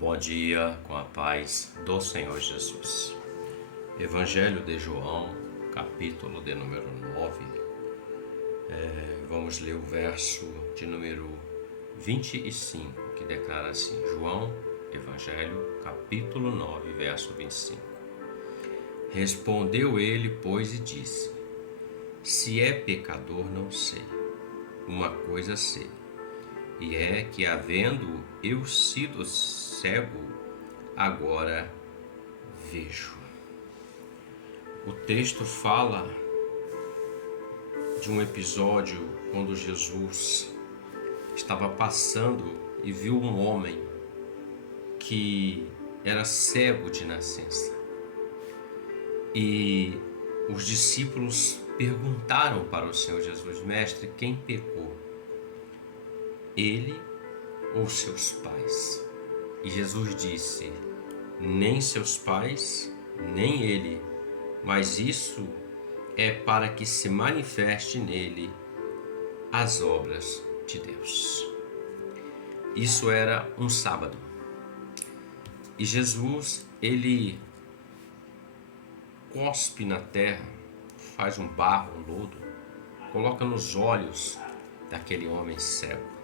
Bom dia, com a paz do Senhor Jesus. Evangelho de João, capítulo de número 9. Vamos ler o verso de número 25, que declara assim: João, Evangelho, capítulo 9, verso 25. Respondeu ele, pois, e disse: Se é pecador, não sei. Uma coisa sei, e é que, havendo eu sido cego, agora vejo. O texto fala de um episódio quando Jesus estava passando e viu um homem que era cego de nascença. E os discípulos perguntaram para o Senhor Jesus: Mestre, quem pecou? Ele ou seus pais? E Jesus disse: nem seus pais, nem ele, mas isso é para que se manifeste nele as obras de Deus. Isso era um sábado. E Jesus, ele cospe na terra, faz um barro, um lodo, coloca nos olhos daquele homem cego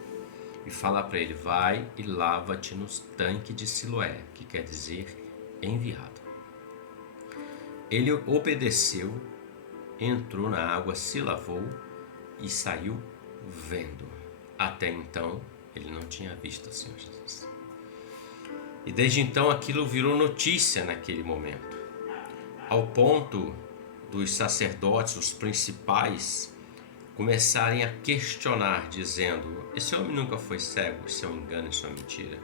e fala para ele: vai e lava-te no tanque de Siloé, que quer dizer enviado. Ele obedeceu, entrou na água, se lavou e saiu vendo. Até então ele não tinha visto o Senhor Jesus. E desde então aquilo virou notícia naquele momento, ao ponto dos sacerdotes, os principais, começarem a questionar, dizendo: esse homem nunca foi cego, isso é um engano, isso é mentira.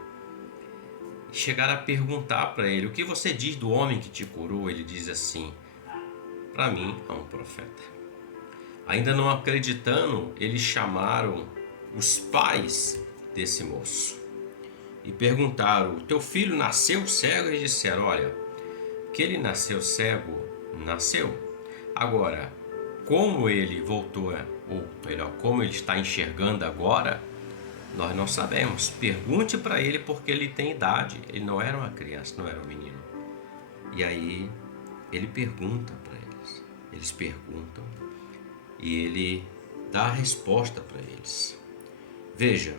E chegaram a perguntar para ele: o que você diz do homem que te curou? Ele diz assim: para mim é um profeta. Ainda não acreditando, eles chamaram os pais desse moço e perguntaram: teu filho nasceu cego? Eles disseram: olha, que ele nasceu cego, nasceu. Agora, como ele voltou, ou melhor, como ele está enxergando agora, nós não sabemos. Pergunte para ele, porque ele tem idade. Ele não era uma criança, não era um menino. E aí ele pergunta para eles. Eles perguntam e ele dá a resposta para eles. Veja,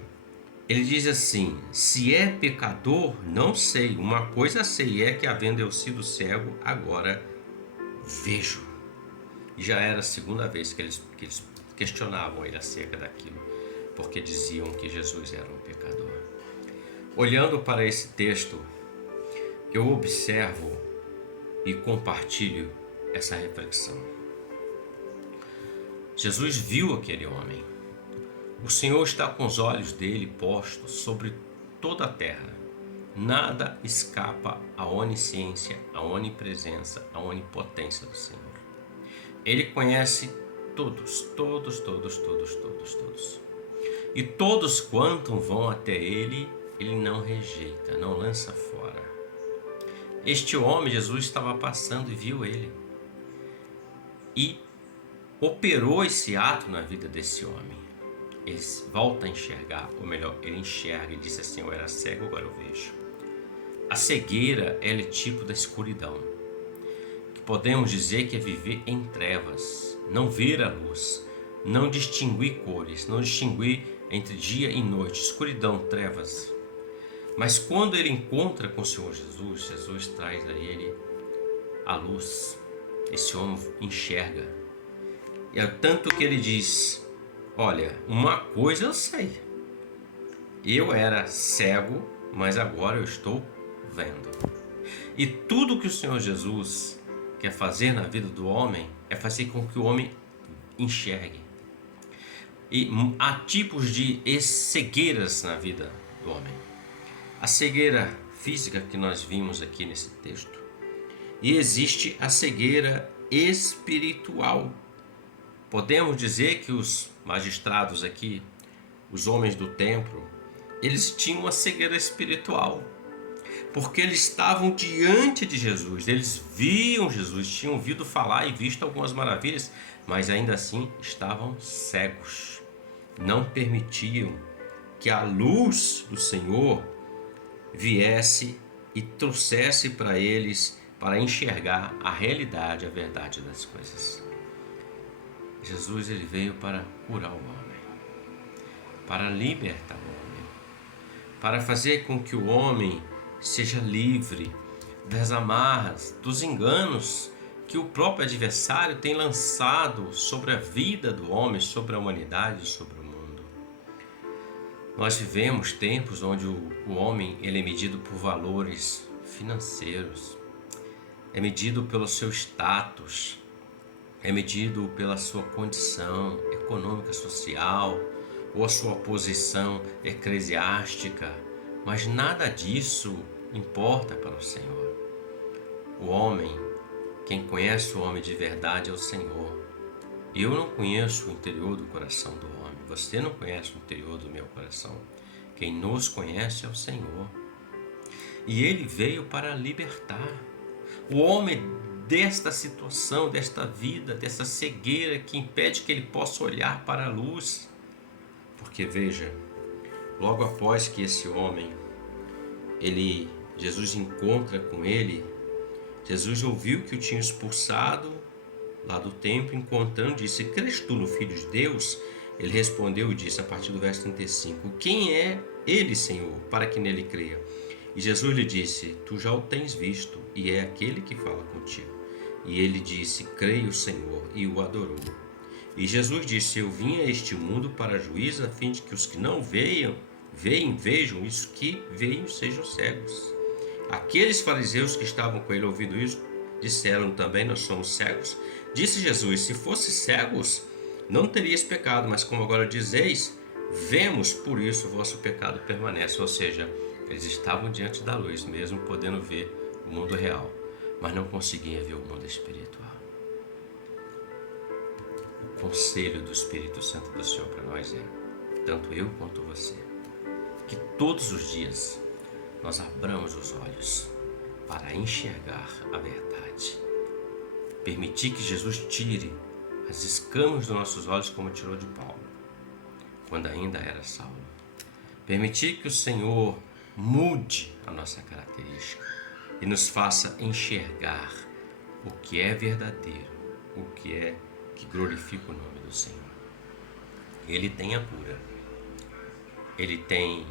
ele diz assim: se é pecador, não sei. Uma coisa sei, é que, havendo eu sido cego, agora vejo. E já era a segunda vez que eles questionavam ele acerca daquilo, porque diziam que Jesus era um pecador. Olhando para esse texto, eu observo e compartilho essa reflexão. Jesus viu aquele homem. O Senhor está com os olhos dele postos sobre toda a terra. Nada escapa à onisciência, à onipresença, à onipotência do Senhor. Ele conhece todos. E todos quanto vão até ele, ele não rejeita, não lança fora. Este homem, Jesus, estava passando e viu ele. E operou esse ato na vida desse homem. Ele volta a enxergar, ou melhor, ele enxerga e diz assim: eu era cego, agora eu vejo. A cegueira, ela é tipo da escuridão. Podemos dizer que é viver em trevas, não ver a luz, não distinguir cores, não distinguir entre dia e noite, escuridão, trevas. Mas quando ele encontra com o Senhor Jesus, Jesus traz a ele a luz. Esse homem enxerga. E é tanto que ele diz: olha, uma coisa eu sei, eu era cego, mas agora eu estou vendo. E tudo que o Senhor Jesus quer fazer na vida do homem é fazer com que o homem enxergue. E há tipos de cegueiras na vida do homem. A cegueira física que nós vimos aqui nesse texto. E existe a cegueira espiritual. Podemos dizer que os magistrados aqui, os homens do templo, eles tinham uma cegueira espiritual. Porque eles estavam diante de Jesus, eles viam Jesus, tinham ouvido falar e visto algumas maravilhas, mas ainda assim estavam cegos. Não permitiam que a luz do Senhor viesse e trouxesse para eles para enxergar a realidade, a verdade das coisas. Jesus ele veio para curar o homem, para libertar o homem, para fazer com que o homem seja livre das amarras, dos enganos que o próprio adversário tem lançado sobre a vida do homem, sobre a humanidade, sobre o mundo. Nós vivemos tempos onde o homem ele é medido por valores financeiros, é medido pelo seu status, é medido pela sua condição econômica, social, ou a sua posição eclesiástica, mas nada disso importa para o Senhor. O homem, quem conhece o homem de verdade é o Senhor. Eu não conheço o interior do coração do homem, você não conhece o interior do meu coração. Quem nos conhece é o Senhor. E Ele veio para libertar o homem desta situação, desta vida, dessa cegueira que impede que ele possa olhar para a luz. Porque veja, logo após que esse homem, Jesus encontra com ele, Jesus ouviu que o tinha expulsado lá do templo, encontrando, disse: crês tu no Filho de Deus? Ele respondeu e disse, a partir do verso 35, quem é ele, Senhor, para que nele creia? E Jesus lhe disse, tu já o tens visto, e é aquele que fala contigo. E ele disse, creio, Senhor, e o adorou. E Jesus disse, eu vim a este mundo para juízo, a fim de que os que não vejam, e os que veem sejam cegos. Aqueles fariseus que estavam com ele ouvindo isso, disseram também, nós somos cegos. Disse Jesus, se fosse cegos, não teríeis pecado, mas como agora dizeis, vemos, por isso o vosso pecado permanece. Ou seja, eles estavam diante da luz, mesmo podendo ver o mundo real, mas não conseguiam ver o mundo espiritual. O conselho do Espírito Santo do Senhor para nós é, tanto eu quanto você, que todos os dias nós abramos os olhos para enxergar a verdade. Permitir que Jesus tire as escamas dos nossos olhos como tirou de Paulo, quando ainda era Saulo. Permitir que o Senhor mude a nossa característica e nos faça enxergar o que é verdadeiro, o que glorifica o nome do Senhor. Ele tem a cura, ele tem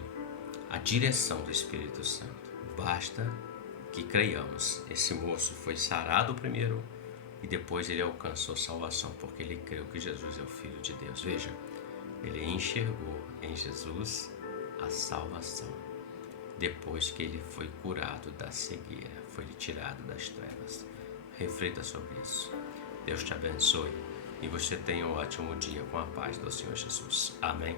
a direção do Espírito Santo. Basta que creiamos. Esse moço foi sarado primeiro e depois ele alcançou salvação, porque ele creu que Jesus é o Filho de Deus. Veja, ele enxergou em Jesus a salvação. Depois que ele foi curado da cegueira, foi tirado das trevas. Reflita sobre isso. Deus te abençoe e você tenha um ótimo dia com a paz do Senhor Jesus. Amém.